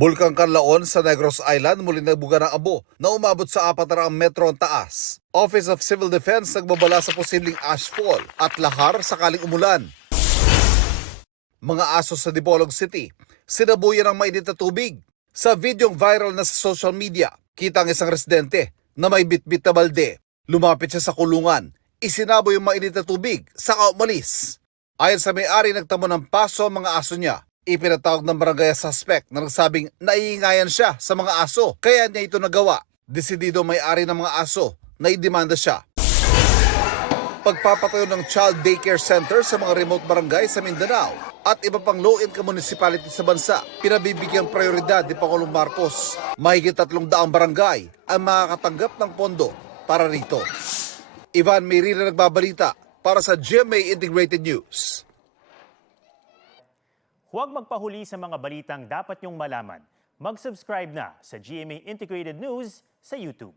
Bulkang Canlaon sa Negros Island muli nagbuga ng abo na umabot sa 400 metro ang taas. Office of Civil Defense nagbabala sa posibleng ashfall at lahar sakaling umulan. Mga aso sa Dipolog City, sinabuyan ng mainit na tubig. Sa videong viral na sa social media, kita ang isang residente na may bitbit na balde. Lumapit siya sa kulungan, isinaboy yung mainit na tubig, saka umalis. Ayon sa may-ari, nagtamo ng paso ang mga aso niya. Ipinatawag ng barangay suspect na nagsabing naiingayan siya sa mga aso, kaya niya ito nagawa. Desidido may-ari ng mga aso na idemanda siya. Pagpapatayo ng child daycare center sa mga remote barangay sa Mindanao at iba pang low-income municipality sa bansa, pinabibigyang prioridad ni Pangulong Marcos. Mahigit 300 barangay ang makakatanggap ng pondo para rito. Ivan Merida nagbabalita para sa GMA Integrated News. Huwag magpahuli sa mga balitang dapat niyong malaman. Mag-subscribe na sa GMA Integrated News sa YouTube.